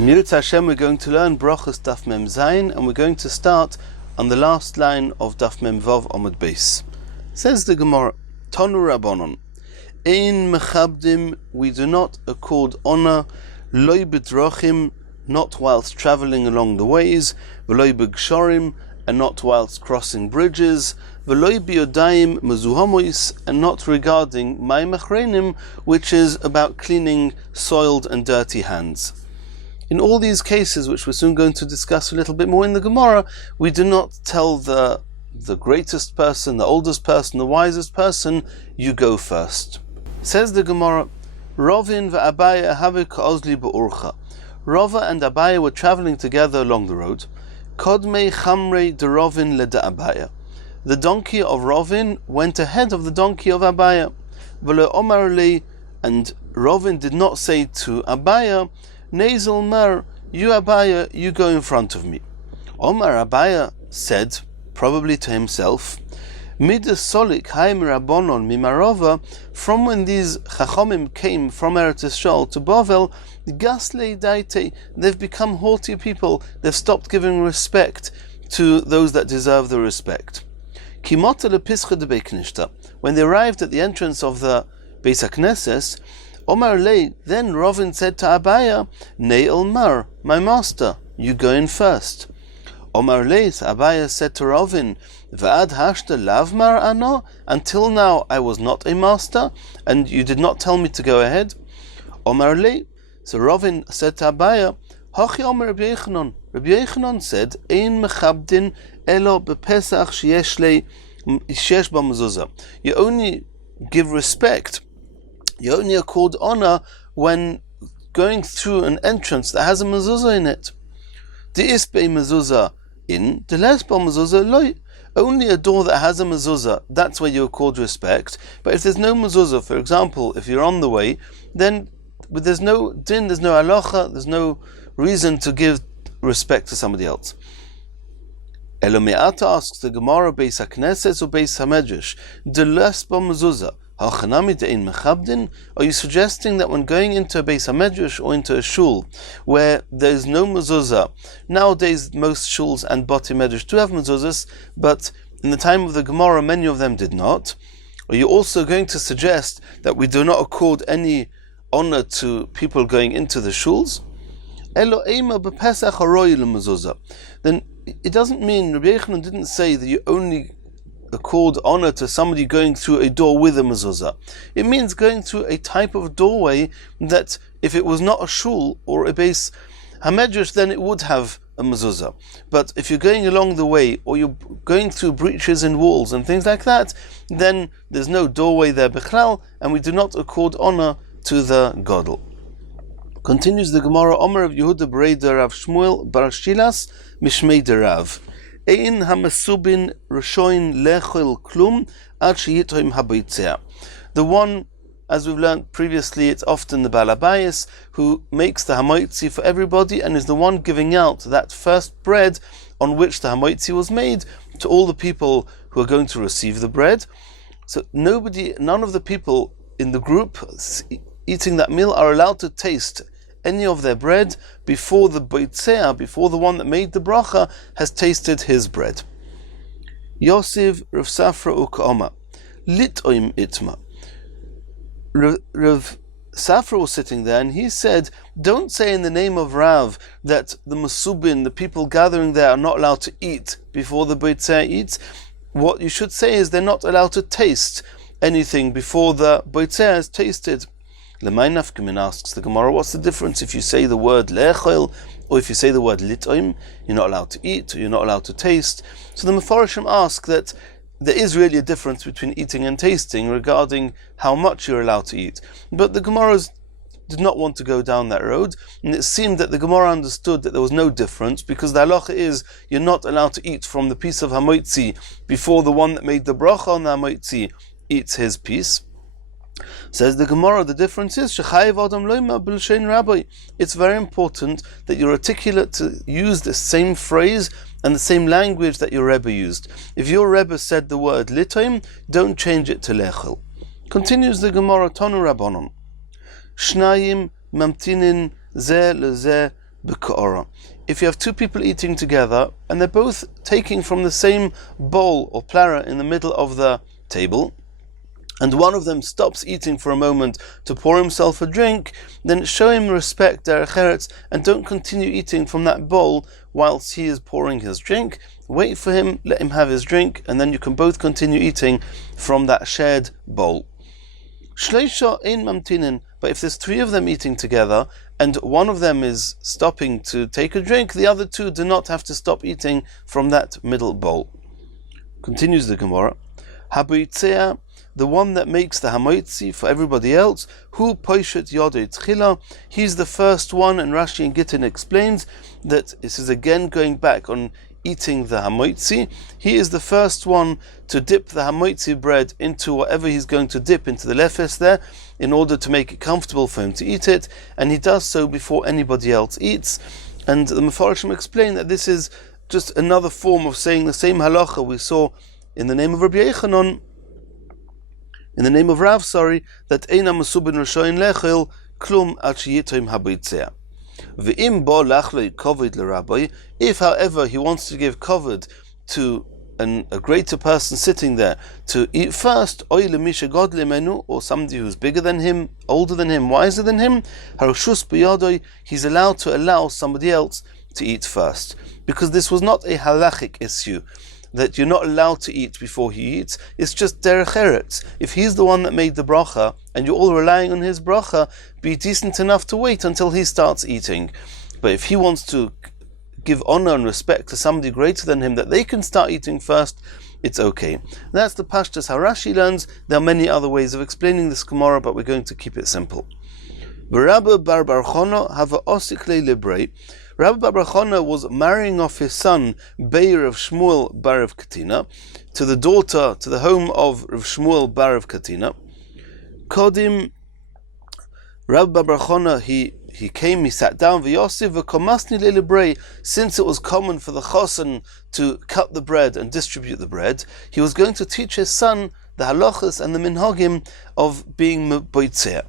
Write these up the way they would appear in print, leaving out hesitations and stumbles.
B'mirtz Hashem, we're going to learn Brachos Daf Mem Zayin, and we're going to start on the last line of Daf Mem Vav Amud Beis. Says the Gemara, Tonu Rabbanon, Ein mechabdim, we do not accord honor, loy b'drachim, not whilst travelling along the ways, v'loy b'gshorim, and not whilst crossing bridges, v'loy b'yodayim mezuhamois, and not regarding ma'im achreinim, which is about cleaning soiled and dirty hands. In all these cases, which we're soon going to discuss a little bit more in the Gemara, we do not tell the greatest person, the oldest person, the wisest person, you go first. Says the Gemara, Rovin v'Abaya have ka'ozli ba'urcha. Rova and Abaya were traveling together along the road. Kodmei chamrei de Rovin le de Abaya. The donkey of Rovin went ahead of the donkey of Abaya. V'lo omar le, and Rovin did not say to Abaya, Nezel mar, you Abaya, you go in front of me. Omar Abaya said, probably to himself, Midas solik haim rabbonon mimarova, from when these chachomim came from Eretz Yisrael to Bavel, gaslei daite, they've become haughty people, they've stopped giving respect to those that deserve the respect. Kimota lepischa de beiknishta, when they arrived at the entrance of the Beis HaKnesses, Omar lei, then Rovin said to Abaya, Ne'el mar, my master, you go in first. Omar lei, Abaya said to Rovin, V'ad hashta lav mar ano, until now I was not a master, and you did not tell me to go ahead. Omar lei, so Rovin said to Abaya, Hachi Omar Rabbi Yochanan. Rabbi Yochanan said, Ein mechabdin elo bepesach sheyesh ba mezuzah. You only give respect, you only accord honor when going through an entrance that has a mezuzah in it. The isbe mezuzah in, the lesba mezuzah loy. Only a door that has a mezuzah, that's where you accord respect. But if there's no mezuzah, for example, if you're on the way, then there's no din, there's no halacha, there's no reason to give respect to somebody else. Elomeata asks the Gemara, Beis HaKnesses or Beis HaMedrash, the lesba mezuzah. Are you suggesting that when going into a Beis HaMedrash or into a shul where there is no mezuzah, nowadays most shuls and bati medrash do have mezuzahs, but in the time of the Gemara many of them did not, are you also going to suggest that we do not accord any honor to people going into the shuls? Then it doesn't mean, Rabbi Yochanan didn't say that you only accord honor to somebody going through a door with a mezuzah. It means going through a type of doorway that if it was not a shul or a Beis HaMedrash, then it would have a mezuzah. But if you're going along the way or you're going through breaches in walls and things like that, then there's no doorway there bichlal, and we do not accord honor to the gadol. Continues the Gemara, Omer of Yehuda Breder Rav Shmuel Bar Shilas Mishmei Derav. Ein hamasubin rishoin lechol klum ad sheyitoim habitzea. The one, as we've learned previously, it's often the balabayas who makes the hamoitzi for everybody and is the one giving out that first bread on which the hamoitzi was made to all the people who are going to receive the bread. So none of the people in the group eating that meal are allowed to taste any of their bread before the boitzeah, before the one that made the bracha has tasted his bread. Yosef Rav Safra Ukaoma Litoim Itma. Rav Safra was sitting there and he said, don't say in the name of Rav that the Masubin, the people gathering there, are not allowed to eat before the boitzeah eats. What you should say is they're not allowed to taste anything before the boitzeah is tasted. Lemay nafkamin, asks the Gemara, what's the difference if you say the word lechol or if you say the word litoim? You're not allowed to eat or you're not allowed to taste. So the Mefarshim ask that there is really a difference between eating and tasting regarding how much you're allowed to eat. But the Gemaras did not want to go down that road, and it seemed that the Gemara understood that there was no difference because the halacha is you're not allowed to eat from the piece of hamoitzi before the one that made the bracha on the hamoitzi eats his piece. Says the Gemara, the difference is it's very important that you're articulate to use the same phrase and the same language that your Rebbe used. If your Rebbe said the word litoim, don't change it to lechel. Continues the Gemara, Tonu Rabbanon. Shnayim mamtinin ze leze b'ka'ora. If you have two people eating together and they're both taking from the same bowl or plara in the middle of the table, and one of them stops eating for a moment to pour himself a drink, then show him respect, derech eretz, and don't continue eating from that bowl whilst he is pouring his drink. Wait for him, let him have his drink, and then you can both continue eating from that shared bowl. Shleisha ein mamtinin, but if there's three of them eating together, and one of them is stopping to take a drink, the other two do not have to stop eating from that middle bowl. Continues the Gemara. Habitzea, the one that makes the hamoitzi for everybody else, who poishet yodei tchila, he's the first one, and Rashi and Gittin explains that this is again going back on eating the hamoitzi. He is the first one to dip the hamoitzi bread into whatever he's going to dip into the lefes there, in order to make it comfortable for him to eat it, and he does so before anybody else eats. And the Mefarshim explain that this is just another form of saying the same halacha we saw in the name of Rabbi Yechanan, in the name of Rav, that eina masubin rashoin lechil klum ad sheyitom habitzea. V'im bo lachlei kovid l'rabbi, if however he wants to give kovid to a greater person sitting there to eat first, oy lemisha god lemenu, or somebody who's bigger than him, older than him, wiser than him, harushus b'yadoi, he's allowed to allow somebody else to eat first, because this was not a halachic issue that you're not allowed to eat before he eats. It's just derech eretz. If he's the one that made the bracha and you're all relying on his bracha, be decent enough to wait until he starts eating. But if he wants to give honor and respect to somebody greater than him, that they can start eating first, it's okay. That's the pashtas how Rashi learns. There are many other ways of explaining this Gemara, but we're going to keep it simple. Rabbi bar bar Chana have a osik librei. Rabbi bar Chana was marrying off his son Beir of Shmuel bar of Katina to the daughter, to the home of Rav Shmuel bar of Katina. Kodim Rabbi bar Chana, he came, he sat down, v'yosiv v'komasni le'lebrei, since it was common for the chosen to cut the bread and distribute the bread, he was going to teach his son the halachas and the minhagim of being boitzea.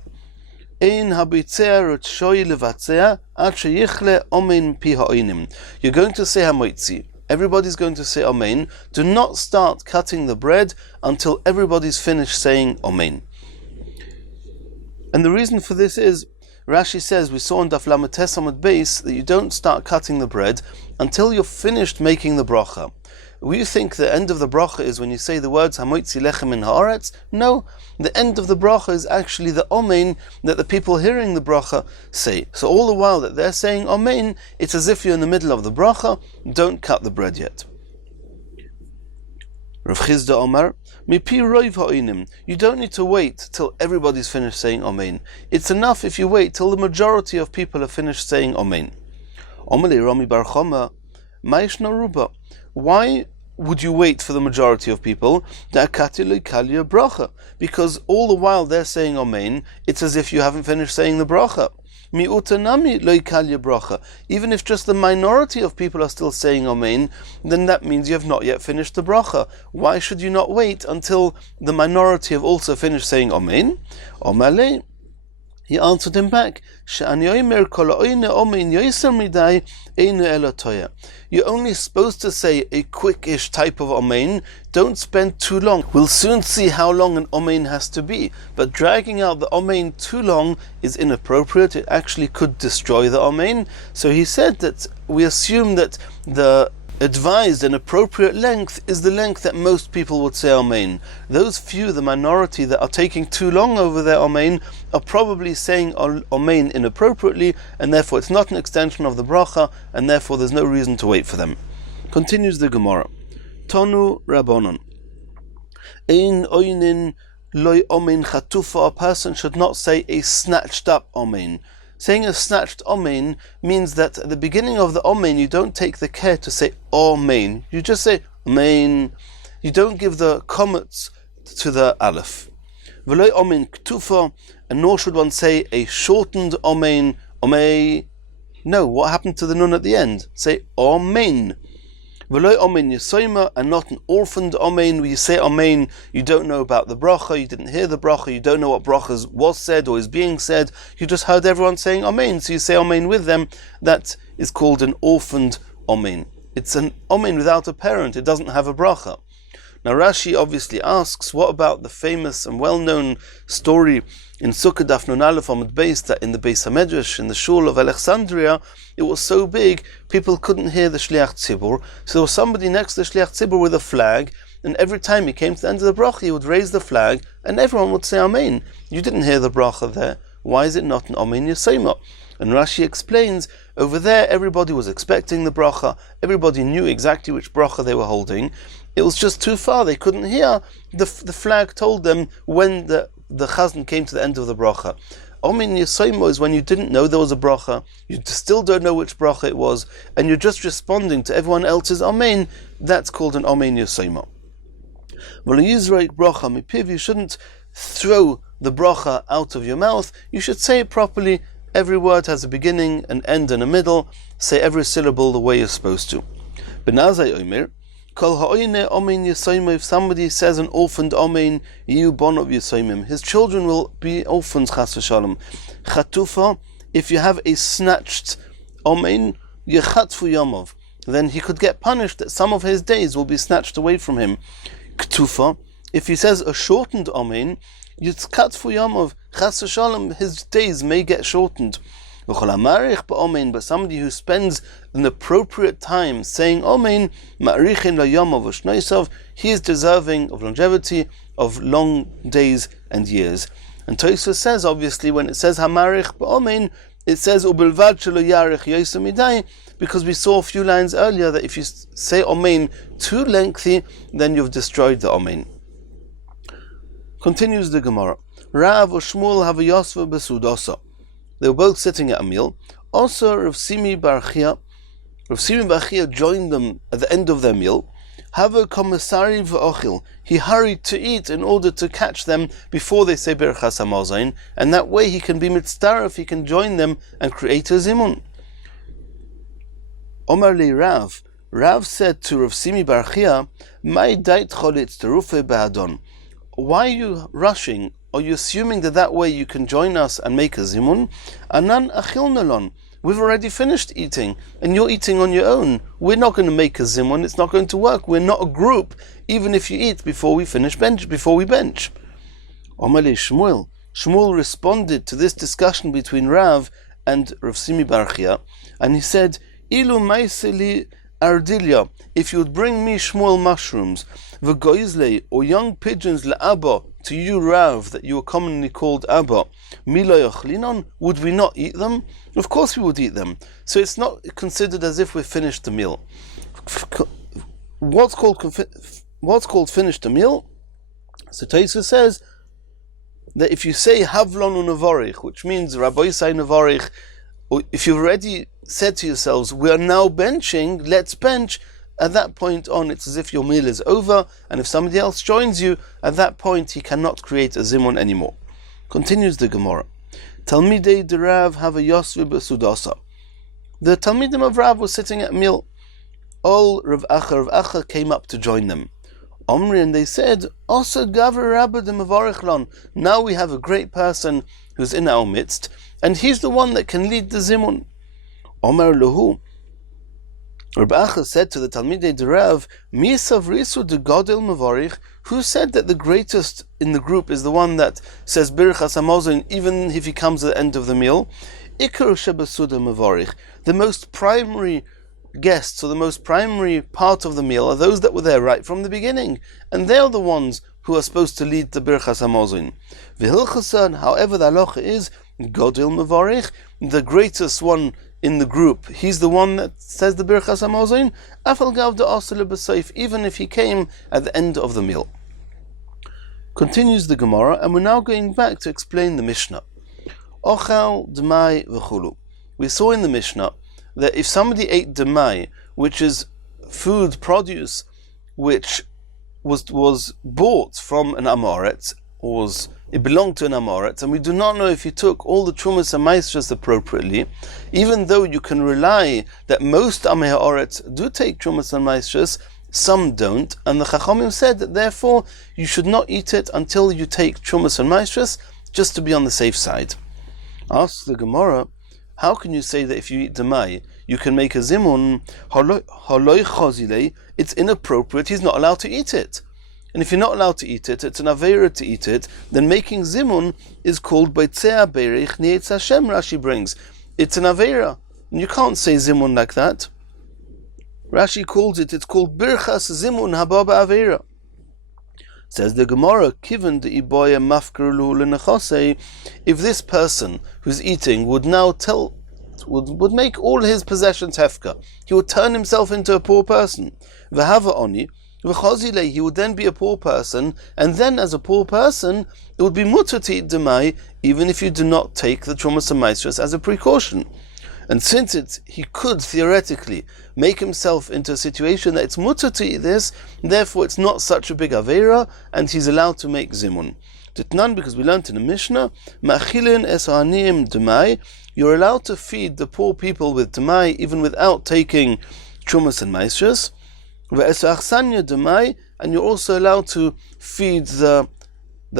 Ein habitzea rutshoi levatzea ad sheyichle omein pi ha'oinim. You're going to say hamoitzi. Everybody's going to say amen. Do not start cutting the bread until everybody's finished saying amen. And the reason for this is, Rashi says, we saw in Daf Lamed Tes Amud Beis, that you don't start cutting the bread until you're finished making the bracha. We think the end of the bracha is when you say the words Hamoitzi lechem min haaretz. No, the end of the bracha is actually the amen that the people hearing the bracha say. So all the while that they're saying amen, it's as if you're in the middle of the bracha. Don't cut the bread yet. Rav Chizda Omar, mipi roiv ha'oinim. You don't need to wait till everybody's finished saying amen. It's enough if you wait till the majority of people have finished saying amen. Omali Rami bar Chama, ma'ishna ruba. Why would you wait for the majority of people? Because all the while they're saying amen, it's as if you haven't finished saying the bracha. Even if just the minority of people are still saying amen, then that means you have not yet finished the bracha. Why should you not wait until the minority have also finished saying amen? He answered him back, You're only supposed to say a quickish type of amen. Don't spend too long. We'll soon see how long an amen has to be. But dragging out the amen too long is inappropriate. It actually could destroy the amen. So he said that we assume that the advised and appropriate length is the length that most people would say amen. Those few, the minority that are taking too long over their amen, are probably saying amen inappropriately, and therefore it's not an extension of the bracha, and therefore there's no reason to wait for them. Continues the Gemara. Tonu Rabbanon. Ein oinin loy amen chatufa. A person should not say a snatched up amen. Saying a snatched amen means that at the beginning of the amen you don't take the care to say amen. You just say amen. You don't give the komets to the aleph. V'lo amen ktufa, and nor should one say a shortened amen, amen. No, what happened to the nun at the end? Say amen. V'lo omen yisoima, and not an orphaned omen, where you say omen, you don't know about the bracha, you didn't hear the bracha, you don't know what bracha was said or is being said, you just heard everyone saying omen, so you say omen with them. That is called an orphaned omen. It's an omen without a parent, it doesn't have a bracha. Now Rashi obviously asks, what about the famous and well-known story in Sukkah Daf Nun Aleph Amud Beis, that in the Beis HaMedrash, in the Shul of Alexandria, it was so big, people couldn't hear the Shliach Tzibur, so there was somebody next to the Shliach Tzibur with a flag, and every time he came to the end of the bracha, he would raise the flag, and everyone would say Amen. You didn't hear the bracha there, why is it not an Amen Yisayma? And Rashi explains, over there everybody was expecting the bracha, everybody knew exactly which bracha they were holding, it was just too far, they couldn't hear, the flag told them when the chazan came to the end of the bracha. Amen Yisayma is when you didn't know there was a bracha, you still don't know which bracha it was, and you're just responding to everyone else's Amen. That's called an Amen Yisayma. You shouldn't throw the bracha out of your mouth, you should say it properly. Every word has a beginning, an end, and a middle. Say every syllable the way you're supposed to. If somebody says an orphaned omen, his children will be orphans, chas v'shalom. Chatufa, if you have a snatched omen, yechatfu yomov, then he could get punished that some of his days will be snatched away from him. Ktufa, if he says a shortened omen, yitzkatfu yomov, chas v'shalom, his days may get shortened. But somebody who spends an appropriate time saying Amen, he is deserving of longevity, of long days and years. And Tosfos says, obviously, when it says Hamarich b'Amen, it says Ubelvad shelo yarich yosem midai, because we saw a few lines earlier that if you say Amen too lengthy, then you've destroyed the Amen. Continues the Gemara. Rav u'Shmuel have a yosva b'sudosa. They were both sitting at a meal. Also, Rav Simi Bar Chia joined them at the end of their meal. Hava Kommissari v'Ochil. He hurried to eat in order to catch them before they say Birchas Hamazon, and that way he can be mitzdaref, he can join them and create a zimun. Omar li Rav. Rav said to Rav Simi Bar Chia, "My dait cholitz terufe ba'adon. Why are you rushing? Are you assuming that way you can join us and make a zimun? Anan achil nalon. We've already finished eating, and you're eating on your own. We're not going to make a zimun. It's not going to work. We're not a group, even if you eat before we bench. Omale Shmuel. Shmuel responded to this discussion between Rav and Rav Simi Bar Chia, and he said, Ilu maiseli ardilya, if you would bring me Shmuel mushrooms, v'goizle, or young pigeons le'abba, to you, Rav, that you are commonly called Abba, Mila Yochlinon, would we not eat them? Of course we would eat them. So it's not considered as if we've finished the meal. What's called finished the meal? So Tosfos says that if you say Havlon u'Navorich, which means Rabbi say Navorich, or if you've already said to yourselves, we are now benching, let's bench, at that point on, it's as if your meal is over, and if somebody else joins you, at that point he cannot create a zimun anymore. Continues the Gemara. Talmidei de Rav have a yosvi b'sudasa. The Talmidim of Rav was sitting at a meal. All Rav Acha came up to join them. Omri, and they said, Osa gaver Rabba de Mavarichlon. Now we have a great person who's in our midst, and he's the one that can lead the zimun. Omar Lahu. Rabbi Acha said to the Talmidei de Rav, Mi savrisu de Godel Mavarich, who said that the greatest in the group is the one that says Birchas Hamazon even if he comes at the end of the meal? Ikar Shebasuda Mavarich, the most primary guests, or the most primary part of the meal, are those that were there right from the beginning, and they are the ones who are supposed to lead the Birchas Hamazon. V'hilchasan, however the halacha is, Godel Mavarich, the greatest one in the group, he's the one that says the Birchas Hamazon, Afal Gav de Asile B'Seif, even if he came at the end of the meal. Continues the Gemara, and we're now going back to explain the Mishnah. Ochal Demai V'Chulu. We saw in the Mishnah that if somebody ate Demai, which is food, produce, which was bought from an Amoretz, or was it belonged to an Amoritz, and we do not know if he took all the Trumas and Maestras appropriately, even though you can rely that most Amei Ha'aretz do take Trumas and Maestras, some don't, and the Chachamim said that therefore you should not eat it until you take Trumas and Maestras, just to be on the safe side. Asks the Gemara, how can you say that if you eat Demai, you can make a Zimun, Haloi Chazile, it's inappropriate, he's not allowed to eat it. And if you're not allowed to eat it, it's an Aveira to eat it, then making Zimun is called Beitzea Berich Nietz Hashem, Rashi brings. It's an Aveira. And you can't say Zimun like that. Rashi calls it's called Birchas Zimun Hababa Aveira. Says the Gemara, Kiven de Iboya Mafker Lenachose, if this person who's eating would now would make all his possessions hefka, he would turn himself into a poor person. V'hava oni, v'chazile, he would then be a poor person, and then as a poor person, it would be mutter to eat demai, even if you do not take the Trumas and Maestras as a precaution. And since he could theoretically make himself into a situation that it's mutter to eat this, therefore it's not such a big avera, and he's allowed to make zimun. Titnan, because we learned in the Mishnah, ma'achilin es ha'aniyim demai, you're allowed to feed the poor people with demai even without taking Trumas and Maestras. Ve'es ha'achsanya demai, and you're also allowed to feed the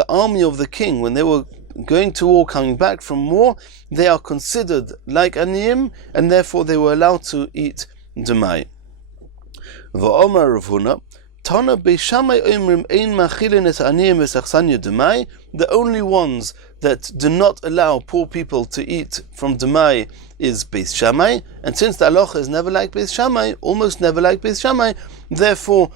army of the king when they were going to war, coming back from war. They are considered like aniyim, and therefore they were allowed to eat demai. V'omar Rav Huna, Tana Beishamai Omrim Ein Machilin Es Aniyim Es Achsanya Demai. The only ones that do not allow poor people to eat from demai is Beis Shammai, and since the halacha is never like Beis Shammai, almost never like Beis Shammai, therefore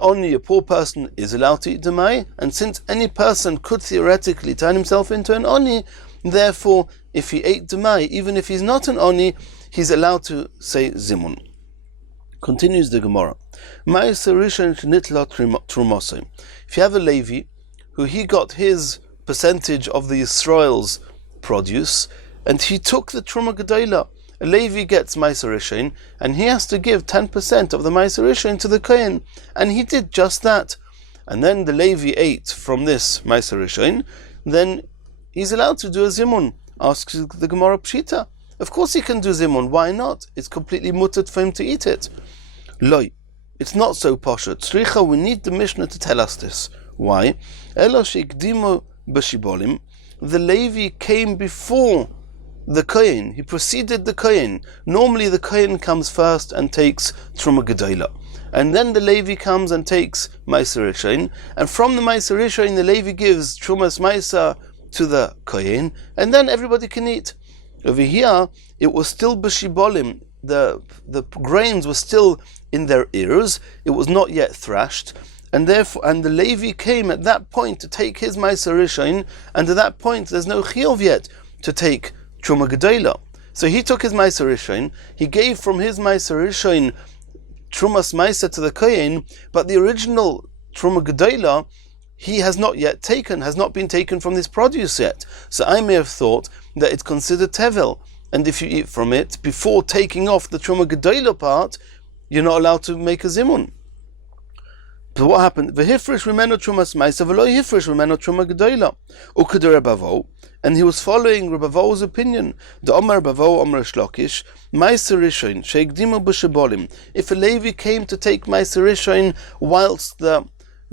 only a poor person is allowed to eat demai, and since any person could theoretically turn himself into an oni, therefore if he ate demai, even if he's not an oni, he's allowed to say zimun. Continues the Gemara. If you have a Levi who he got his percentage of the Yisrael's produce, and he took the Truma Gedola, a Levi gets Meiser Rishon, and he has to give 10% of the Meiser Rishon to the Kohen, and he did just that. And then the Levi ate from this Meiser Rishon, then he's allowed to do a Zimun. Asks the Gemara Pshita. Of course he can do Zimun, why not? It's completely muttad for him to eat it. Loi, it's not so poshut. Sricha, we need the Mishnah to tell us this. Why? Elo sheikdimu b'shibolim, the Levi came before the Kohen. He preceded the Kohen. Normally the Kohen comes first and takes Truma Gedola, and then the Levi comes and takes Meiser Rishon, and from the Meiser Rishon the Levi gives Trumas Meiser to the Kohen, and then everybody can eat. Over here, it was still b'shibolim. The grains were still in their ears. It was not yet thrashed, and therefore, and the Levi came at that point to take his Meiser Rishon, and at that point there's no chiyuv yet to take Truma Gedola. So he took his Meiser Rishon, he gave from his Meiser Rishon Trumas Meiser to the Kohen, but the original Truma Gedola he has not yet taken, has not been taken from this produce yet. So I may have thought that it's considered tevel, and if you eat from it before taking off the Truma Gedola part, you're not allowed to make a zimun. But what happened? V'hifresh remeno Trumas Meiser v'lo hifresh remeno Truma Gedola. Ukeder Rebavo, and he was following Rebavo's opinion. The Omar Rebavo Omar Shlokish Meiser Rishon sheikdimu b'shebolim. If a Levi came to take Meiser Rishon whilst the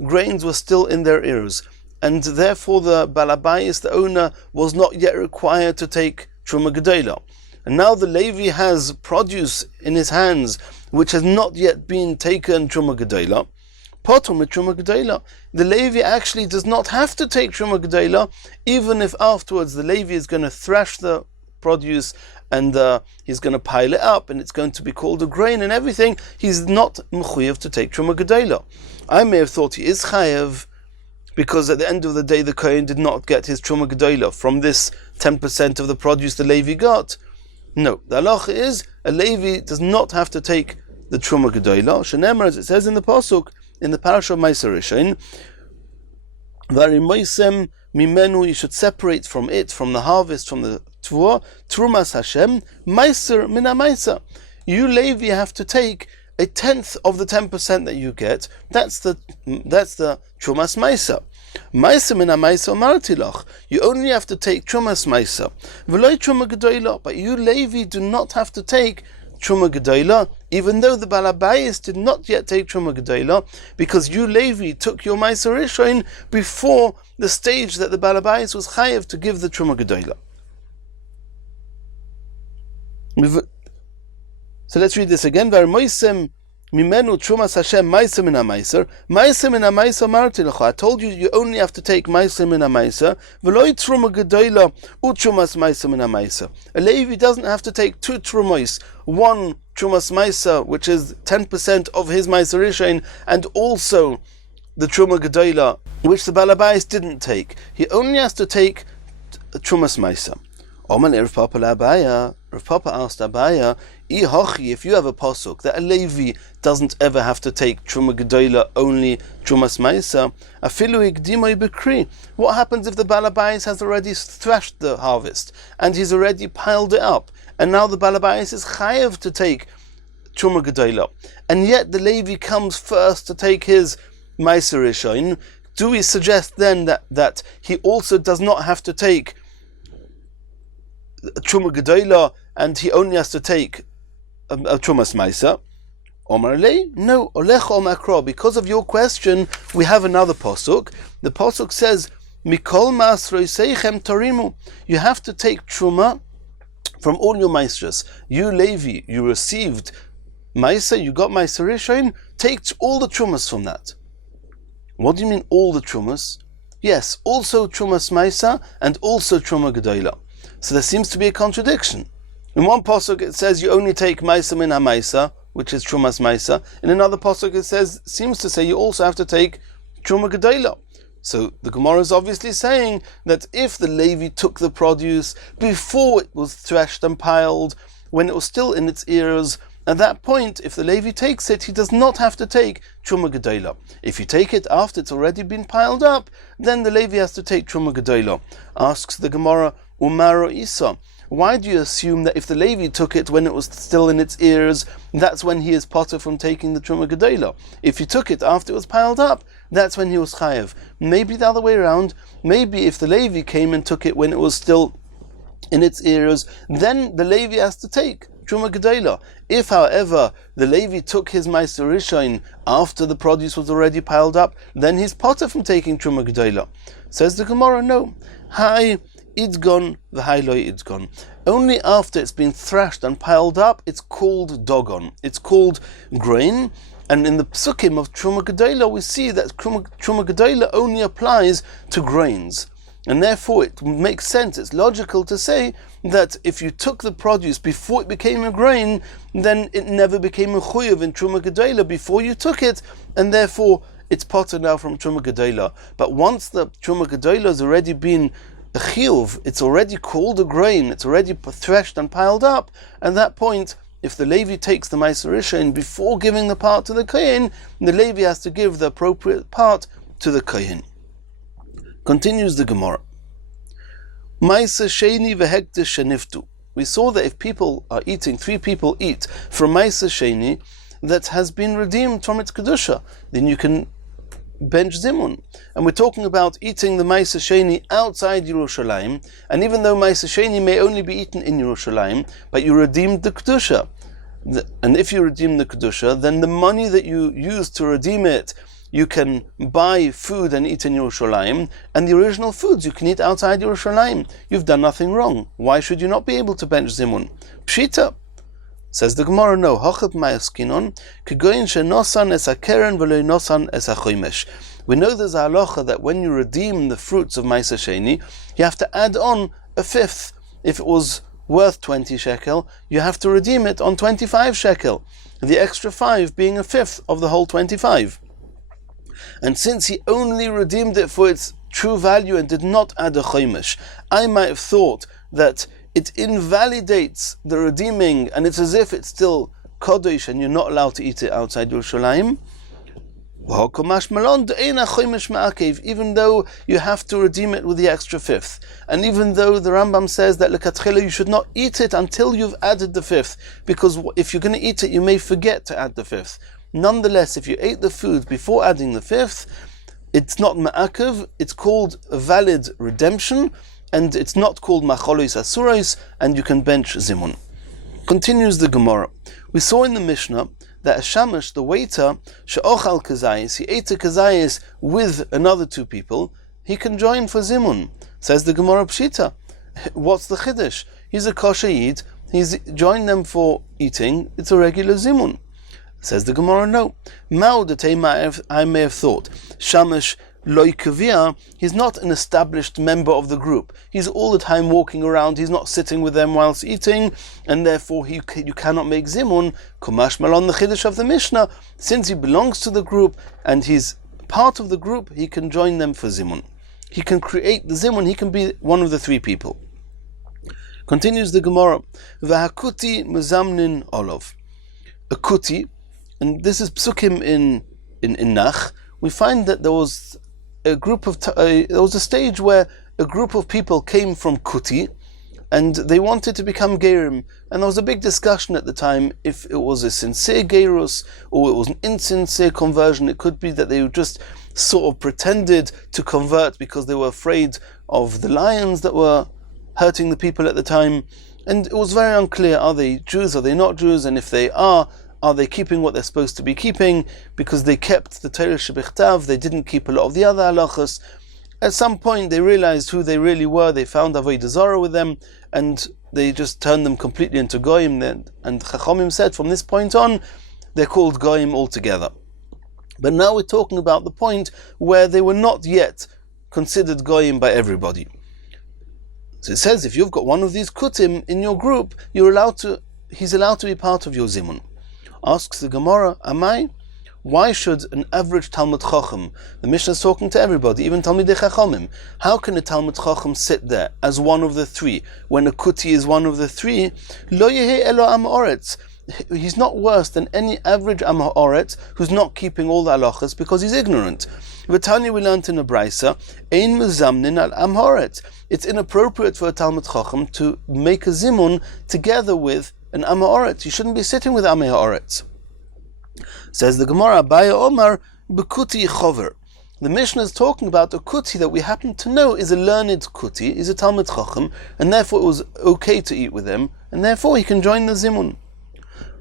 grains were still in their ears, and therefore the Balabayis, the owner, was not yet required to take Truma Gedola, and now the Levi has produce in his hands which has not yet been taken Truma Gedola, Potom with Truma Gedola, the Levi actually does not have to take Truma Gedola, even if afterwards the Levi is going to thrash the produce and he's going to pile it up and it's going to be called a grain and everything. He's not mechuyev to take Truma Gedola. I may have thought he is chayev because at the end of the day the Kohen did not get his Truma Gedola from this 10% of the produce the Levi got. No, the halacha is a Levi does not have to take the Truma Gedola. Shenemar, as it says in the pasuk in the parasha of Meiser Rishon, Varimoisem mimenu, you should separate from it, from the harvest, from the tvua, Trumas Hashem, Meiser mina Meiser. You Levi have to take 1/10 of the 10% that you get. That's the Trumas Meiser. Maisa min ha-maisa amarti lach. You only have to take Trumas Maisa. V'loi Truma Gedola. But you, Levi, do not have to take Truma Gedola, even though the Balabayis did not yet take Truma Gedola, because you, Levi, took your Maisa Rishon before the stage that the Balabayis was chayav to give the Truma Gedola. So let's read this again. V'armoisem mimenu Trumas Hashem Maisa min ha-maiser. Maisa min ha-maiser marti lecha. I told you, you only have to take Maisa min ha-maiser. V'loi Truma Gedola u Trumas Maisa min ha-maiser. A Levi doesn't have to take two Trumos, one Trumas Maisa, which is 10% of his Maisa Rishon, and also the Truma Gedola, which the Balabais didn't take. He only has to take Trumas Maisa. Oman Rav Papa Abaya. Rav Papa asked Abaya, if you have a pasuk that a Levi doesn't ever have to take Truma Gedola, only Trumas Maisa, afilu igdimoi bekri. What happens if the Balabais has already thrashed the harvest and he's already piled it up, and now the Balabais is chayav to take Truma Gedola, and yet the Levi comes first to take his Maisa Rishon? Do we suggest then that he also does not have to take Truma Gedola, and he only has to take a Trumas Maisa? Omar Lei, no, Olech Omakro. Because of your question, we have another pasuk. The pasuk says, Mikol Masroiseichem Torimu. You have to take Truma from all your Maestras. You, Levi, you received Maisa, you got Maisa Rishon, take all the Trumas from that. What do you mean all the Trumas? Yes, also Trumas Maisa and also Truma Gedola. So there seems to be a contradiction. In one pasuk it says you only take Maisa min ha-maisa, which is Trumas Maisa. In another pasuk it seems to say you also have to take Truma Gedola. So the Gemara is obviously saying that if the Levi took the produce before it was threshed and piled, when it was still in its ears, at that point, if the Levi takes it, he does not have to take Truma Gedola. If you take it after it's already been piled up, then the Levi has to take Truma Gedola. Asks the Gemara, Umaro Isa, why do you assume that if the Levi took it when it was still in its ears, that's when he is potter from taking the Truma Gedola? If he took it after it was piled up, that's when he was chayav. Maybe the other way around. Maybe if the Levi came and took it when it was still in its ears, then the Levi has to take Truma Gedola. If, however, the Levi took his Maisa Rishon after the produce was already piled up, then he's potter from taking Truma Gedola. Says the Gemara, no. Hi idgon v'hai lo idgon. Only after it's been thrashed and piled up, it's called dogon. It's called grain. And in the psukim of Truma Gedola, we see that Truma Gedola only applies to grains. And therefore it makes sense, it's logical to say that if you took the produce before it became a grain, then it never became a chuyav in Truma Gedola before you took it, and therefore it's potter now from Truma Gedola. But once the Truma Gedola has already been a chiyuv, it's already called a grain, it's already threshed and piled up, at that point, if the Levi takes the Maisa Rishon before giving the part to the Kohen, the Levi has to give the appropriate part to the Kohen. Continues the Gemara. Maisa Sheni v'hektish sheniftu. We saw that if people are eating, 3 people eat from Maisa Sheni that has been redeemed from its kedusha, then you can bench zimun. And we're talking about eating the Maisa Sheni outside Yerushalayim, and even though Maisa Sheni may only be eaten in Yerushalayim, but you redeemed the kedusha. And if you redeem the kedusha, then the money that you use to redeem it, you can buy food and eat in Yerushalayim, and the original foods you can eat outside Yerushalayim. You've done nothing wrong. Why should you not be able to bench zimun? Pshita. Says the Gemara, no. Hachab ma'askinon, kegoyin shenosan es hakeren v'lo nosan es hachoymesh. We know there's a halacha that when you redeem the fruits of Maisa Sheni, you have to add on a fifth. If it was worth 20 shekel, you have to redeem it on 25 shekel. The extra 5 being a fifth of the whole 25. And since he only redeemed it for its true value and did not add a choymesh, I might have thought that it invalidates the redeeming, and it's as if it's still kodesh and you're not allowed to eat it outside Yerushalayim. Even though you have to redeem it with the extra fifth, and even though the Rambam says that lekatchila you should not eat it until you've added the fifth, because if you're going to eat it you may forget to add the fifth. Nonetheless, if you ate the food before adding the fifth, it's not ma'akev, it's called a valid redemption, and it's not called macholis asuros, and you can bench zimun. Continues the Gemara. We saw in the Mishnah that a shamash, the waiter, she'ochal kazayis, he ate a kazayis with another two people, he can join for zimun. Says the Gemara Pshita. What's the chiddush? He's a kosher yid, he's joined them for eating, it's a regular zimun. Says the Gemara, no. I may have thought, shamash loy kavia, he's not an established member of the group. He's all the time walking around, he's not sitting with them whilst eating, and therefore you cannot make zimun. Kumash malon, the chiddush of the Mishnah, since he belongs to the group and he's part of the group, he can join them for zimun. He can create the zimun, he can be one of the three people. Continues the Gemara, v'hakuti mezamnin olov. A kuti, and this is psukim in Nach, we find that there was a stage where a group of people came from kuti, and they wanted to become gerim, and there was a big discussion at the time if it was a sincere gerus or it was an insincere conversion. It could be that they just sort of pretended to convert because they were afraid of the lions that were hurting the people at the time, and it was very unclear, are they Jews, are they not Jews, and if they are they keeping what they're supposed to be keeping, because they kept the Torah shebichtav, they didn't keep a lot of the other halachas. At some point they realized who they really were, they found avodah zarah with them, and they just turned them completely into goyim, and Chachamim said from this point on, they're called goyim altogether. But now we're talking about the point where they were not yet considered goyim by everybody. So it says, if you've got one of these kutim in your group, he's allowed to be part of your zimun. Asks the Gemara, Amai, why should an average Talmud Chacham, the Mishnah is talking to everybody, even Talmidei Chachamim, how can a Talmud Chacham sit there as one of the three, when a kuti is one of the three? Lo yehe elo am ha'oretz. He's not worse than any average am ha'oretz who's not keeping all the halachas because he's ignorant. V'tanya, we learned in a brisa, ein mezamnin al am ha'oretz. It's inappropriate for a Talmud Chacham to make a zimun together with an am ha'oretz. You shouldn't be sitting with am ha'oretz. Says the Gemara, Abaya Omar b'kuti chover. The Mishnah is talking about a kuti that we happen to know is a learned kuti, is a Talmud Chacham, and therefore it was okay to eat with him, and therefore he can join the zimun.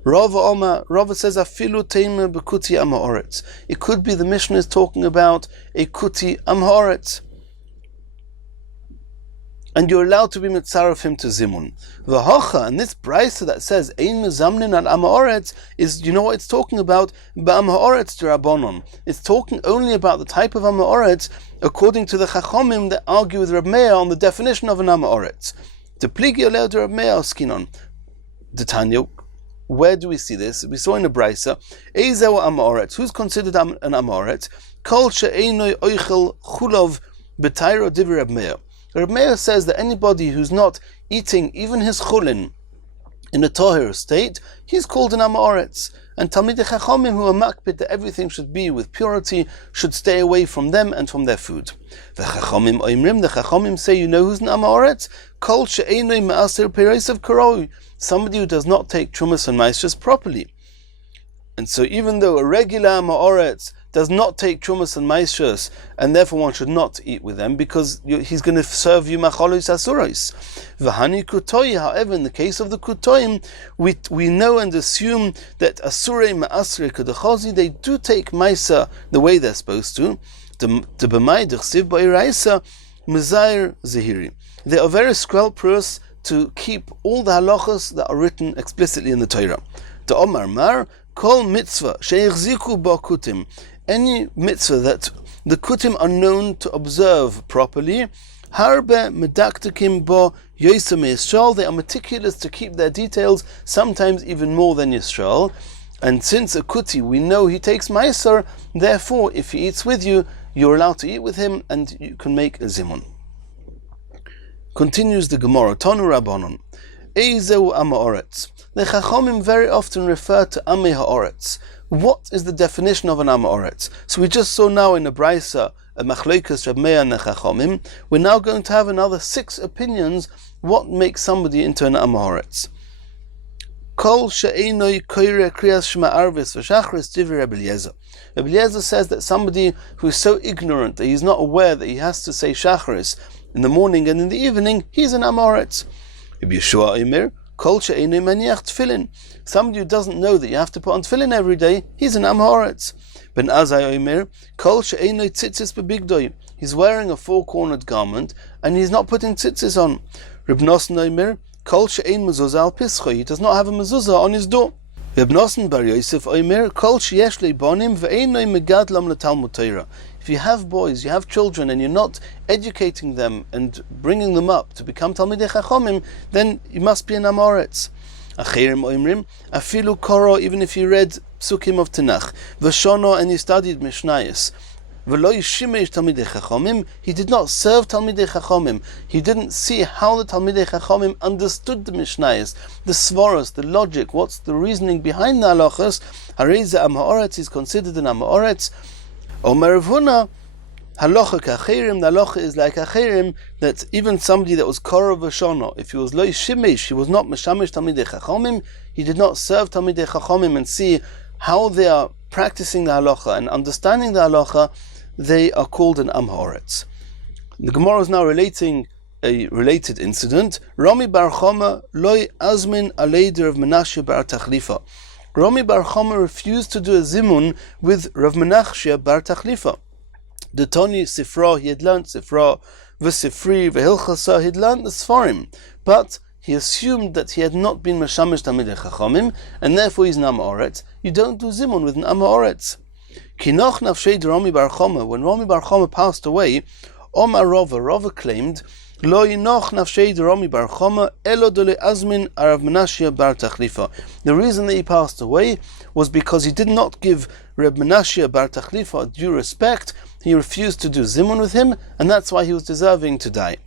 Rava says, Afilu teima b'kuti am ha'oretz. It could be the Mishnah is talking about a kuti am ha'oretz, and you're allowed to be mitzaref him to zimun. V'hocha, and this brisa that says ein mezamnin al am ha'oretz is, you know what it's talking about? Ba'am ha'oretz d'Rabbanon. It's talking only about the type of am ha'oretz according to the Chachamim that argue with Reb Meir on the definition of an am ha'oretz. To pligi oleh to Reb Meir skinon. The Tanya, where do we see this? We saw in the brisa, Eizeu am ha'oretz. Who's considered an am ha'oretz? Kol she'einoi oichel chulov b'tayro divrei Reb Meir. Reb Meir says that anybody who's not eating even his chulin in a tohir state, he's called an am ha'oretz. And Talmidei Chachamim who are makpid that everything should be with purity should stay away from them and from their food. The Chachamim oimrim, the Chachamim say, you know who's an am ha'oretz? Kol she'einoi ma'aser peiros karoi. Somebody who does not take trumas and maasros properly. And so even though a regular am ha'oretz does not take trumas and maasros, and therefore one should not eat with them because he's going to serve you macholos asuros. V'hani kutoi, however, in the case of the kutoim, we know and assume that asurei ma'asrei kadechozi, they do take maisa the way they're supposed to. The b'mai d'chsiv ba'iraisa mezair zehiri. They are very scrupulous to keep all the halachas that are written explicitly in the Torah. The Omar Mar, kol mitzvah she'echziku ba kutim. Any mitzvah that the kutim are known to observe properly, harbe medaktikim bo yoysa me'Yisrael, they are meticulous to keep their details, sometimes even more than Yisrael. And since a kuti, we know he takes ma'aser, therefore if he eats with you, you're allowed to eat with him, and you can make a zimun. Continues the Gemara, Tonu Rabbanon, Eizeu am ha'oretz. The Chachamim very often refer to am ha'oretz. What is the definition of an am ha'oretz? So we just saw now in the brisa a machlokas Reb Meir and the Chachamim. We're now going to have another 6 opinions what makes somebody into an am ha'oretz. Kol she'enoi koire kriyas shema arvis v'shachris divrei Rebbe Eliezer. Rebbe Eliezer says that somebody who is so ignorant that he's not aware that he has to say shachris in the morning and in the evening, he's an amoritz. Rebbe Yeshua Omer, Kol she'enoi maniach tefillin. Somebody who doesn't know that you have to put on tefillin every day, he's an amoritz. Ben Azai Omer, Kol she'enoi tzitzis bebigdoi. He's wearing a four-cornered garment and he's not putting tzitzis on. Reb Nosson Omer, Kol she'ein mezuzah al pischo. He does not have a mezuzah on his door. Reb Nosson bar Yosef Omer, Kol sheyesh leibonim ve'einoi megadlam letalmud Torah. If you have boys, you have children, and you're not educating them and bringing them up to become Talmidei Chachomim, then you must be an Amoritz. Achirim Oimrim, afilu koro, even if you read Psukim of Tanakh, v'shono, and you studied Mishnayos, v'lo yishimesh Talmidei Chachomim, he did not serve Talmidei Chachomim. He didn't see how the Talmidei Chachomim understood the Mishnayos, the Svaros, the logic, what's the reasoning behind the halachas. Harei Am Ha'aretz is considered an Am Ha'aretz. Omer Rav Huna, halacha k'achirim, the halacha is like achirim, that even somebody that was korah v'shono, if he was lo yishimesh, he was not meshamish Talmidei Chachomim, he did not serve Talmidei Chachomim and see how they are practicing the halacha and understanding the halacha, they are called an Am Ha'aretz. The Gemara is now relating a related incident. Rami bar Choma loy azmin aleider of Menashe bar Tachlifa. Rami bar Choma refused to do a zimun with Rav Menashe bar Tachlifa. The Toni Sifra, he had learnt Sifra, v'Sifri, v'Hilchasa, he had learnt the Sfarim, but he assumed that he had not been Meshamish Talmidei Chachomim, and therefore he's an Am Ha'aretz. You don't do zimun with an Am Ha'aretz. Kinoch nafshei de Rami bar Choma, when Rami bar Choma passed away, Omar Rava claimed, Lo yinoch nafshei de Rami bar Choma, elo dole azmin Rav Menashe bar Tachlifa. The reason that he passed away was because he did not give Reb Menashe bar Tachlifa due respect. He refused to do zimun with him, and that's why he was deserving to die.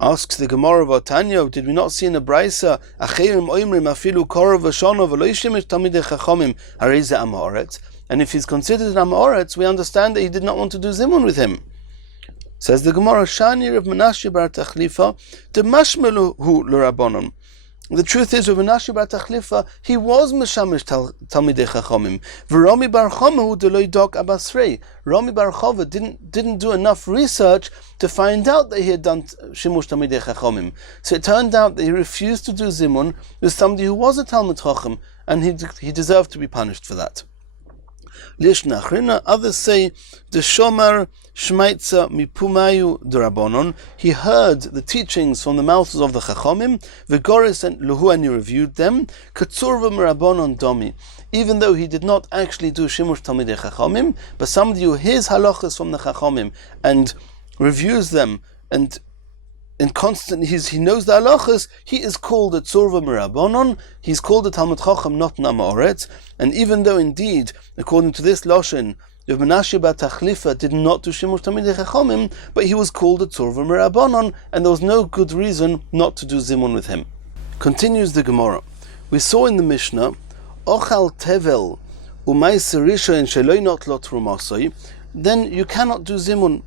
Asks the Gemara of Tanya, did we not see in the Braisa, Achirim oimrim afilu korah v'shono v'lo yishimish Talmidei Chachomim, harei ze Am Ha'aretz. And if he's considered an Am Ha'aretz, we understand that he did not want to do zimun with him. Says the Gemara, Shani Rav Menashe bar Tachlifa, de mashmelu hu l'Rabbanon. The truth is, Rav Menashe bar Tachlifa, he was meshamish Talmidei Chachomim. V'Rami bar Choma hu de lo yidok abasrei. Rami bar Choma didn't do enough research to find out that he had done shimush Talmidei Chachomim. So it turned out that he refused to do zimun with somebody who was a Talmid Chacham, and he deserved to be punished for that. Others say the Shomar Shmaitza Mipumayu Durabonon. He heard the teachings from the mouths of the Chachomim, Vigoris and Luhu, and he reviewed them. Katzurva Mirabonon Domi. Even though he did not actually do Shimush Talmidei Chachomim, but somebody who hears halachas from the Chachomim and reviews them and constantly he knows the halachas, he is called a tzurva mirabonon, he's called a Talmid Chacham, not an Am Ha'aretz. And even though indeed, according to this Loshen, Rav Menashe bar Tachlifa did not do Shimush Talmidei Chachomim, but he was called a tzurva mirabonon, and there was no good reason not to do zimun with him. Continues the Gemara. We saw in the Mishnah, Ochal tevel u'maiser rishon shelo not lo trumasoi, then you cannot do zimun.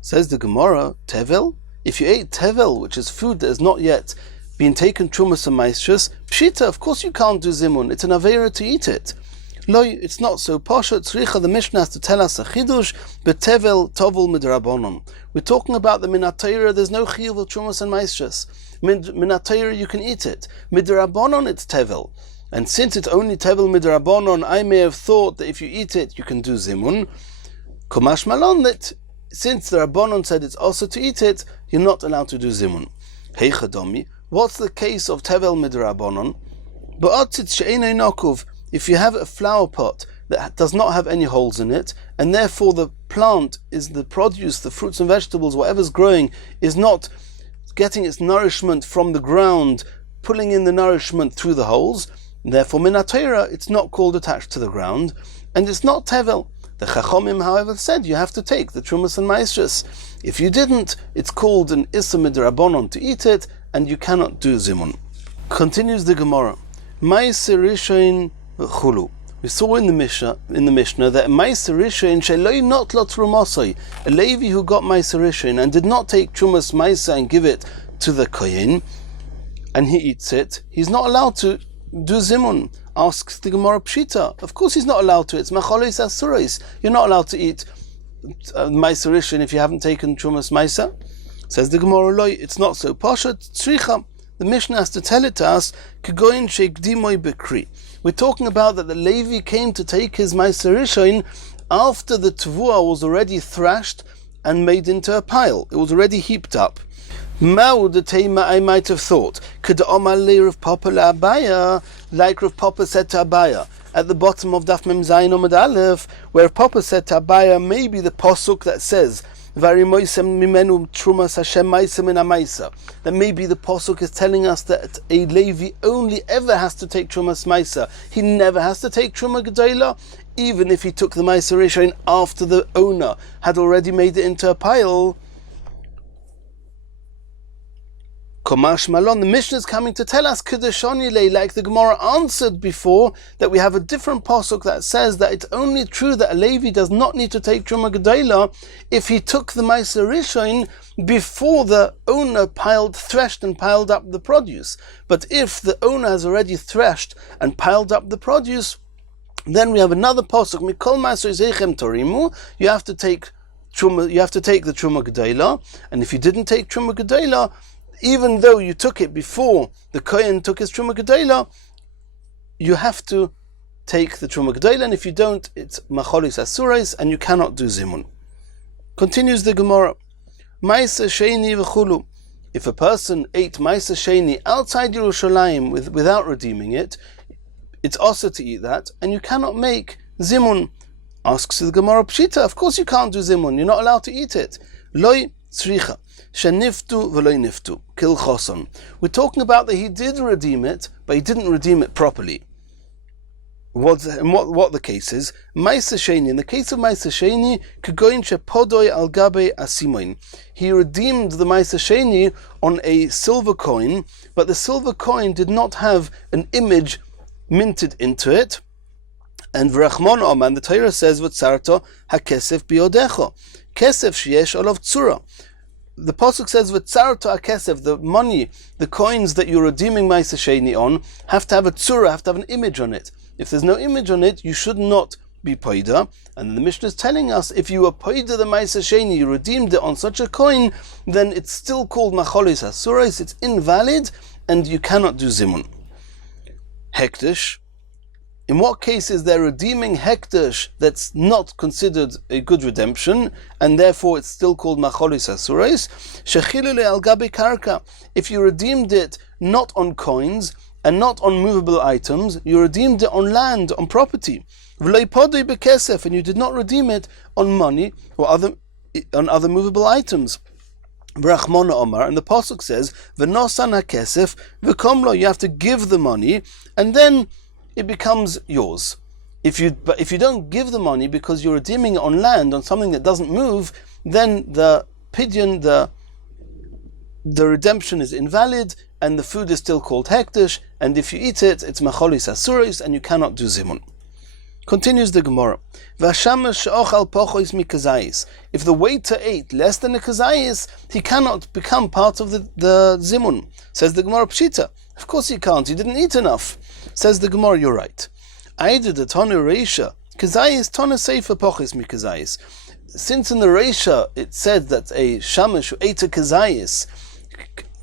Says the Gemara, tevel? If you ate tevel, which is food that has not yet been taken trumas and maishrus, pshita, of course you can't do zimun. It's an avera to eat it. Loi, it's not so. Pasha tzricha, the Mishnah has to tell us a chidush, but tevel tovul midrabanon. We're talking about the minatayra. There's no chiyuv of trumas and maishrus. Minatayra, you can eat it. Midrabanon, it's tevel. And since it's only tevel midrabanon, I may have thought that if you eat it, you can do zimun. Kumash malon, that since the Rabbanon said it's also to eat it, you're not allowed to do zimun. Hey chadomi, what's the case of tevel midrabanon? Ba'atzit she'enei nakuv. If you have a flower pot that does not have any holes in it, and therefore the plant is the produce, the fruits and vegetables, whatever's growing, is not getting its nourishment from the ground, pulling in the nourishment through the holes, therefore minatayra, it's not called attached to the ground, and it's not tevel. The Chachomim, however, said you have to take the Trumas and Maishrus. If you didn't, it's called an Issa Midrabanon to eat it, and you cannot do Zimun. Continues the Gemara. Maiser Rishain Chulu. We saw in the Mishnah that Maiser Rishain Sheloi not lot Trumasoi, a Levi who got Maiser Rishain and did not take Trumas Maisa and give it to the Kohen, and he eats it, he's not allowed to do zimun. Asks the Gemara Pshita. Of course he's not allowed to. It's macholis asuros. You're not allowed to eat ma'aser rishon if you haven't taken trumas ma'aser. Says the Gemara, Loi, it's not so. Pashat tzricha. The Mishnah has to tell it to us, Kegoyin sheikdimoi bekri. We're talking about that the Levi came to take his ma'aser rishon after the tavua was already thrashed and made into a pile. It was already heaped up. Mao the tema I might have thought, could Omar Leir of Papa la Abaya, like Rav Papa said to Abaya, at the bottom of Daf Mem Zayin Omad Aleph, where Papa said to Abaya, maybe the posuk that says, that maybe the posuk is telling us that a Levi only ever has to take Trumas Maisa. He never has to take Truma Gedola, even if he took the Maisa Rishon after the owner had already made it into a pile. Komash Malon, the Mishnah is coming to tell us, Kedeshonile, like the Gemara answered before, that we have a different pasuk that says that it's only true that a Levi does not need to take Truma Gedola if he took the Ma'aser Rishon before the owner threshed and piled up the produce. But if the owner has already threshed and piled up the produce, then we have another pasuk, Mikol Ma'aser Zeichem Torimu, you have to take the Truma Gedola, and if you didn't take Truma Gedola, even though you took it before the Kohen took his Truma Gedola, you have to take the Truma Gedola, and if you don't, it's macholis asuros, and you cannot do zimun. Continues the Gemara, Ma'aser Sheni v'chulu. If a person ate Ma'aser Sheni outside Yerushalayim without redeeming it, it's also to eat that, and you cannot make zimun. Asks the Gemara Pshita, of course you can't do zimun, you're not allowed to eat it. Loi tzricha. Sheniftu v'loi niftu, kil choson. We're talking about that he did redeem it, but he didn't redeem it properly. What the case is, Ma'aser Sheni, in the case of Ma'aser Sheni, Kegoyin shepodoi al gabe asimoin. He redeemed the Ma'aser Sheni on a silver coin, but the silver coin did not have an image minted into it. And v'rachmon oman, the Torah says, v'tzarto hakesef biodecho, kesef sheyesh olav tzura. The pasuk says, "V'tzarto hakesef," the money, the coins that you're redeeming Ma'aser Sheni on, have to have a tzura, have to have an image on it. If there's no image on it, you should not be poida. And the Mishnah is telling us, if you were poida the Ma'aser Sheni, you redeemed it on such a coin, then it's still called macholis asuros. It's invalid, and you cannot do zimun. Hektish. In what case is there redeeming hektish that's not considered a good redemption, and therefore it's still called macholis asuros? Shechilule al gabi karka. If you redeemed it not on coins and not on movable items, you redeemed it on land, on property. V'loi podoi bekesef, and you did not redeem it on money or on other movable items. Brachmona Omar, and the pasuk says, "V'nosan hakesef v'komlo." You have to give the money, and then it becomes yours. If you don't give the money because you're redeeming it on land, on something that doesn't move, then the pidyon, the redemption is invalid, and the food is still called hektish, and if you eat it, it's macholis asuros, and you cannot do zimun. Continues the Gemara. If the waiter ate less than a kazayis, he cannot become part of the zimun. Says the Gemara Pshita. Of course he can't, he didn't eat enough. Says the Gemara, you're right. Since in the Reisha it said that a shamash who ate a kazayis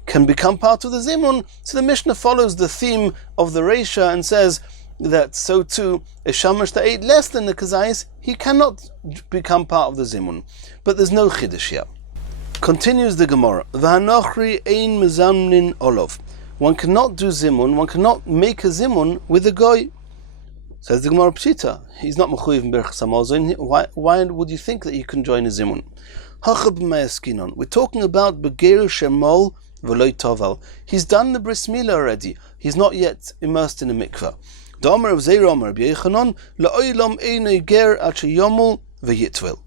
can become part of the zimun, so the Mishnah follows the theme of the Reisha and says that so too a shamash that ate less than the kazayis, he cannot become part of the zimun. But there's no chiddush here. Continues the Gemara. V'hanochri ein mezamnin olov. One cannot do zimun, one cannot make a zimun with a goy. Says the Gemara Pshita, he's not mechuyev in Berachas Hamazon. Why would you think that you can join a zimun? Hachab ma'askinon. We're talking about begeru shemol v'loi toval. He's done the bris milah already. He's not yet immersed in a mikveh. Da'amar of Zeir Omer Rabbi Yechanan la'olam einoi ger ad sheyomul v'yitvel.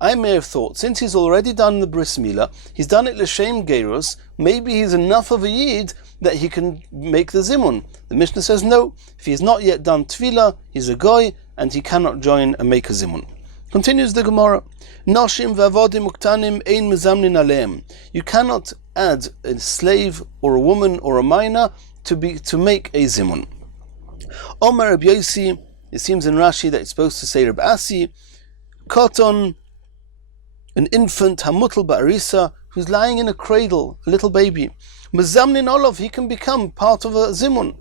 I may have thought, since he's already done the bris milah, he's done it l'shem gerus, maybe he's enough of a yid that he can make the zimun. The Mishnah says no. If he has not yet done tefillah, he's a goy, and he cannot join and make a zimun. Continues the Gemara. Noshim v'avodim uktanim ein mezamnin aleim. You cannot add a slave or a woman or a minor to make a zimun. Omar Rabbi Yosi, it seems in Rashi that it's supposed to say Rabbi Asi, Koton, an infant, Hamutal Ba'arisa, who's lying in a cradle, a little baby. Mezamnin olav, he can become part of a zimun.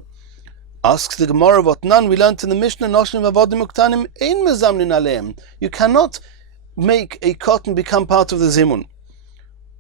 Asks the Gemara what none we learnt in the Mishnah, Noshim v'avodim uktanim ein mezamnin aleim. You cannot make a cotton become part of the zimun.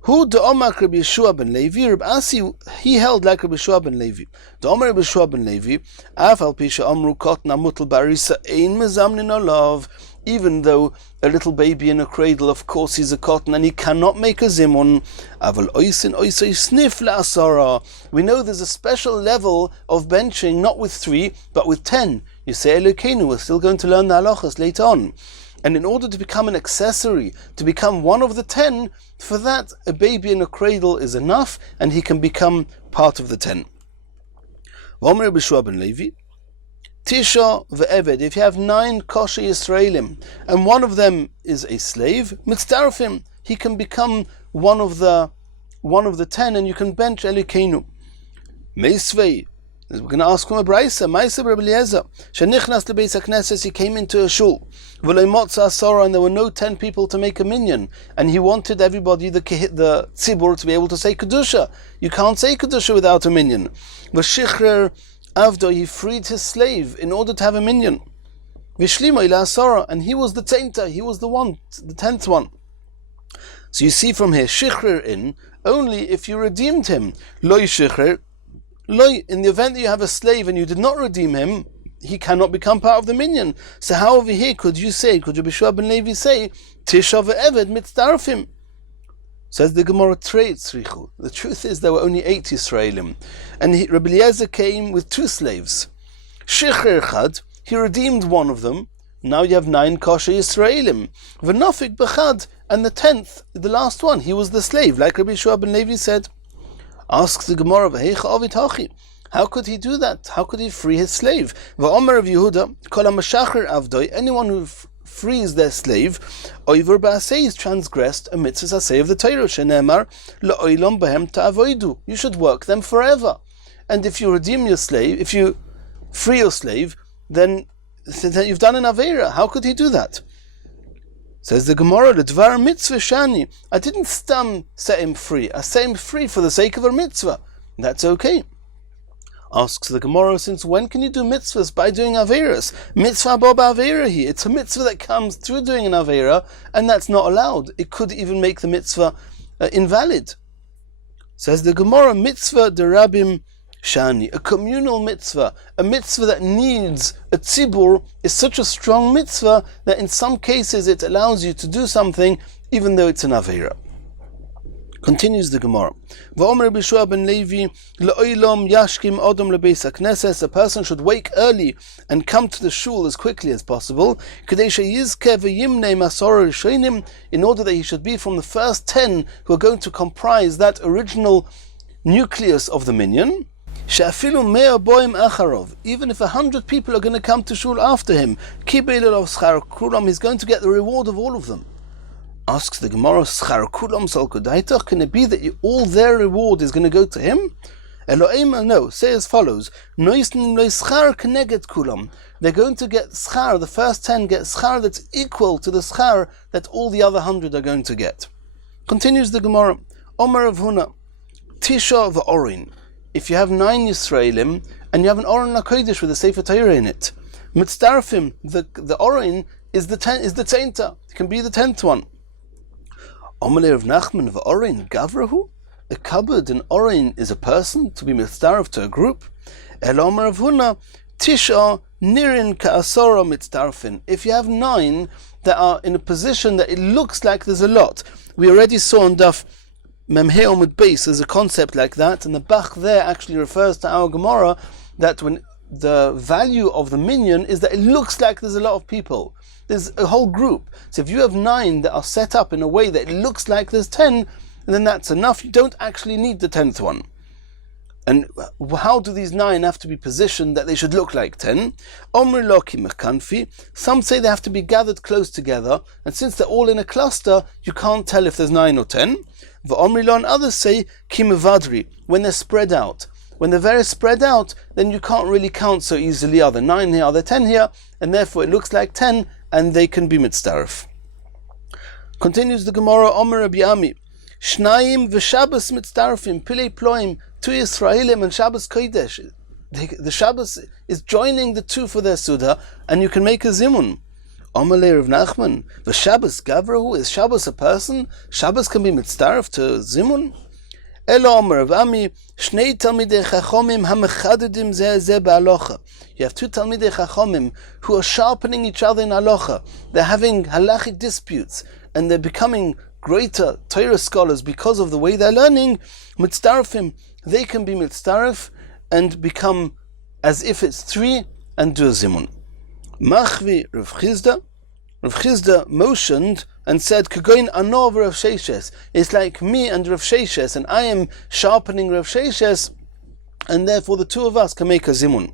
Who the Omar Rabbi Yeshua ben Levi? Rabbi Asi, he held like Rabbi Yeshua ben Levi. The Omar Rabbi Yeshua ben Levi, Afal Pisha Amru Cotton Amutal Barisa Ein Mezamnin Olav. Even though a little baby in a cradle, of course he's a cotton and he cannot make a zimun. Aval Oisin Oisai Snif La'asara. We know there's a special level of benching, not with 3, but with 10. You say Elokeinu, we're still going to learn the halachas later on. And in order to become an accessory, to become one of the 10, for that a baby in a cradle is enough, and he can become part of the 10. V'omer Rabbi Yeshua ben Levi, Tisha ve'eved, if you have 9 kosher Yisraelim, and one of them is a slave, mitzdarfim, he can become one of the 10, and you can bench Elokeinu. Meisvei, we're going to ask from a brayso. Ma'aseh Rabbi Eliezer, shenichnas lebeis hakneses, he came into a shul, v'lo motza asara, and there were no 10 people to make a minyan, and he wanted everybody, the tzibur, to be able to say kedusha. You can't say kedusha without a minyan. V'shichrer avdo, he freed his slave in order to have a minyan. V'shlima ila asara, and he was the tainter, he was the 10th one. So you see from here, shichrer in only if you redeemed him. Lo shichrer. In the event that you have a slave and you did not redeem him, he cannot become part of the minyan. So how over here could Rabbi Yeshua ben Levi say, Tisha ve'eved mitzdarfim? Says the Gemara, the truth is there were only 8 Yisraelim. And Rabbi Eliezer came with 2 slaves. Shicher Chad, he redeemed one of them. Now you have 9 kosher Yisraelim. V'nofik b'chad, and the 10th, the last one, he was the slave, like Rabbi Yeshua ben Levi said. Asks the Gemara, how could he do that? How could he free his slave? V'omer of Yehuda, kol ha'mashacher avdoi, anyone who frees their slave, oiver ba'aseh, is transgressed a mitzvah aseh of the Torah, shenemar la'olam behem ta'avoidu. You should work them forever. And if you redeem your slave, if you free your slave, then you've done an aveira. How could he do that? Says the Gemara, "L'dvar mitzvah shani." I didn't set him free. I set him free for the sake of a mitzvah. That's okay. Asks the Gemara, since when can you do mitzvahs? By doing averas. Mitzvah bob averahi. It's a mitzvah that comes through doing an avera, and that's not allowed. It could even make the mitzvah invalid. Says the Gemara, mitzvah derabim shani, a communal mitzvah, a mitzvah that needs a tzibur, is such a strong mitzvah that in some cases it allows you to do something even though it's an avera. Continues the Gemara. V'omer Rabbi Yeshua ben Levi, L'oilom yashkim odom lebeis hakneses, a person should wake early and come to the shul as quickly as possible, Kedei sheyizkeh v'yimnei masora rishonim, in order that he should be from the first 10 who are going to comprise that original nucleus of the minyan. She'afilu mea boim acharov, even if 100 people are going to come to shul after him, kibel elov schar kulam, he's going to get the reward of all of them. Asks the Gemara, schar kulam sal kudaitach, can it be that all their reward is going to go to him? Eloim, no, say as follows, noisnin lo schar kneget kulam, they're going to get schar, the first 10 get schar that's equal to the schar that all the other 100 are going to get. Continues the Gemara, Omer of Huna, Tisha v'orin, if you have 9 Yisraelim and you have an Oren LaKodesh with a Sefer Torah in it, Mitzdarfim, the Oren is the tainter. It can be the 10th one. Omer of Nachman v'oren gavrahu, a cupboard, an Oren is a person to be mitzdarf to a group. El Omer of Huna, Tisha nirin ka'asora mitzdarfin. If you have 9 that are in a position that it looks like there's a lot, we already saw on Daf Memhe Omid Beis, there's a concept like that, and the Bach there actually refers to our Gemara that when the value of the minyan is that it looks like there's a lot of people. There's a whole group. So if you have 9 that are set up in a way that it looks like there's 10, then that's enough. You don't actually need the 10th one. And how do these 9 have to be positioned that they should look like 10? Some say they have to be gathered close together, and since they're all in a cluster, you can't tell if there's 9 or 10. And others say kimavadri, when they're spread out. When they're very spread out, then you can't really count so easily. Are there 9 here, are there 10 here? And therefore it looks like 10, and they can be mitzdaref. Continues the Gemara, Omer Rabbi Ami, Shnayim v'Shabbos mitzdarefim, Pilei Ploim, 2 Yisraelim and Shabbos Kodesh. The Shabbos is joining the 2 for their Suda, and you can make a zimun. Amalei Rav Nachman, the Shabbos Gavrahu, is Shabbos a person? Shabbos can be mitzdaref to zimun? Elo Omer Rav Ami, Shnei Talmidei Chachomim hamechadedim zeh zeh ba'alocha. You have 2 Talmidei Chachomim who are sharpening each other in alocha. They're having halachic disputes, and they're becoming greater Torah scholars because of the way they're learning. Mitzdarefim, they can be mitzdaref and become as if it's 3 and do a zimun. Machvi Rav Chizda. Rav Chizda motioned and said, Kagoin anov Rav Sheshes. It's like me and Rav Sheshes, and I am sharpening Rav Sheshes, and therefore the 2 of us can make a zimun.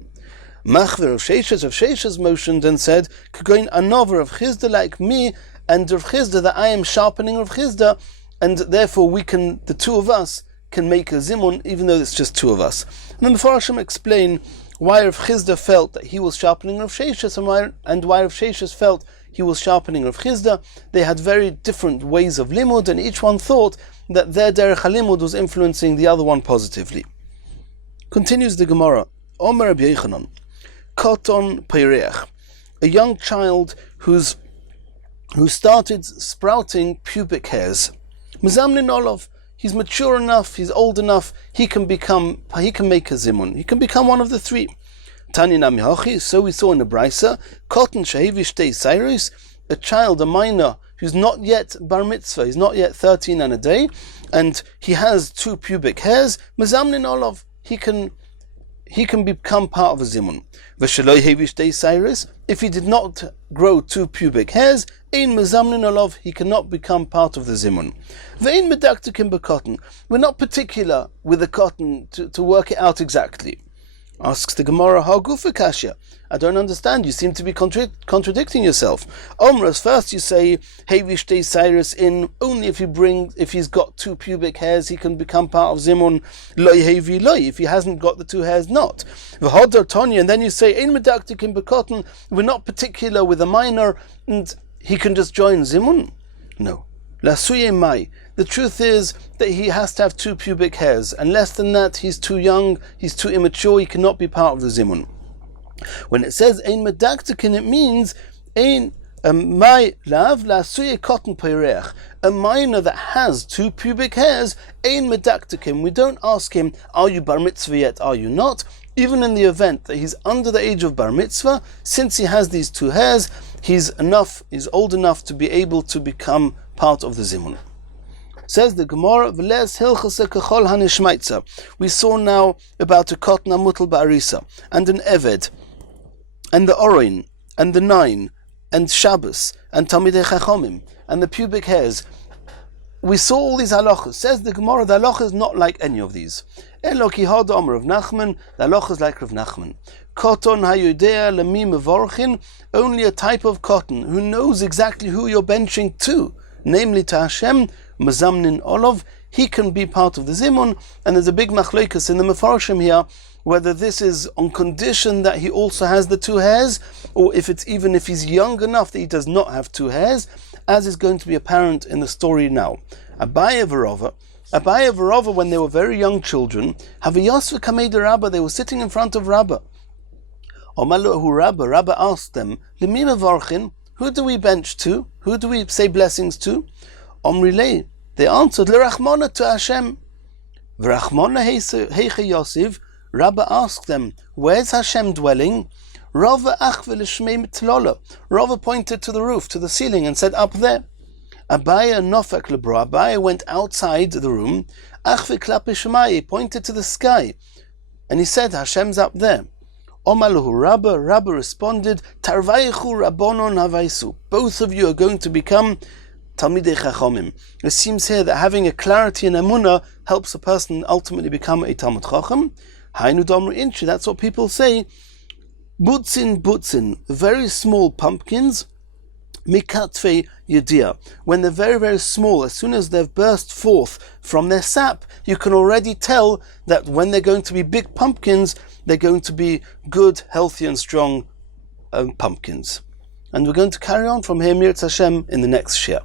Machvi Rav Sheshes motioned and said, Kagoin anov Rav Chizda, like me and Rav Chizda, that I am sharpening Rav Chizda, and therefore the 2 of us can make a zimun, even though it's just 2 of us. And then the Farashim explain why Rav Chizda felt that he was sharpening Rav Sheshes, and why Rav Sheshes felt he was sharpening Rav Chizda. They had very different ways of limud, and each one thought that their derech halimud was influencing the other one positively. Continues the Gemara, Omer Rabbi Yochanan, Koton Peireach, a young child who started sprouting pubic hairs. Mizamnin Olav, he's mature enough, he's old enough, he can make a zimun. He can become one of the 3. Tanya Namihachi, so we saw in the Brisa, Koton Shehevi Shtei Sairos, a child, a minor, who's not yet bar mitzvah, he's not yet 13 and a day, and he has 2 pubic hairs. Mizamnin Olav, he can become part of a zimun. V'sheloi hevi shtei sairos, if he did not grow 2 pubic hairs, ein mezamnin olav, he cannot become part of the zimun. Ve'ein medaktikim b'cotton, we're not particular with the cotton to work it out exactly. Asks the Gemara, how gufa kasha? I don't understand, you seem to be contradicting yourself. Omras, first you say, hevi shtei sairos, in only if he's got 2 pubic hairs, he can become part of zimun. Loi hevi loi, if he hasn't got the 2 hairs, not. V'hodor tonya, and then you say, ein medaktikim b'cotton, we're not particular with a minor, and he can just join zimun? No. Lasuye mai. The truth is that he has to have 2 pubic hairs, and less than that, he's too young, he's too immature, he cannot be part of the zimun. When it says ein medaktikin, it means ein mai lav lasuye cotton peireach. A minor that has 2 pubic hairs, ein medaktikin. We don't ask him, are you bar mitzvah yet, are you not? Even in the event that he's under the age of bar mitzvah, since he has these 2 hairs, he's old enough to be able to become part of the zimun. Says the Gemara, we saw now about a cotton amutal ba'arisa, and an eved, and the oroin, and the 9, and Shabbos, and Talmidei Chachomim, and the pubic hairs. We saw all these halachas. Says the Gemara, the halacha is not like any of these. Eloki hod omer of Nachman, the halacha is like Rav Nachman. Koton hayudea lemi mevorchin, only a type of cotton who knows exactly who you're benching to, namely to Hashem, mazamnin olav, he can be part of the zimun. And there's a big machlokas in the Mefarshim here, whether this is on condition that he also has the 2 hairs, or if he's young enough that he does not have 2 hairs, as is going to be apparent in the story now. Abaye v'Rava, when they were very young children, Haviyasva kamei Rabba, they were sitting in front of Rabba. Omalu Rabba asked them, Lemi mevarchin, who do we bench to? Who do we say blessings to? Omrilei, they answered, L'rachmona, to Hashem. V'rachmona heiche Yosef, Rabba asked them, where's Hashem dwelling? Rava achve l'shmei mitlola. Rava pointed to the roof, to the ceiling, and said, up there. Abaya nofek lebro. Abaya went outside the room. Achve klape shemai, pointed to the sky, and he said, Hashem's up there. Omaluhu Rabba. Rabba responded, Tarvayichu Rabbonon havaisu. Both of you are going to become Talmidei Chachomim. It seems here that having a clarity in emunah helps a person ultimately become a Talmid Chacham. Hainu Domru Inchi, that's what people say. Butzin, very small pumpkins, Mikatve Yedia. When they're very, very small, as soon as they've burst forth from their sap, you can already tell that when they're going to be big pumpkins, they're going to be good, healthy and strong pumpkins. And we're going to carry on from here, Mirz Hashem, in the next Shia.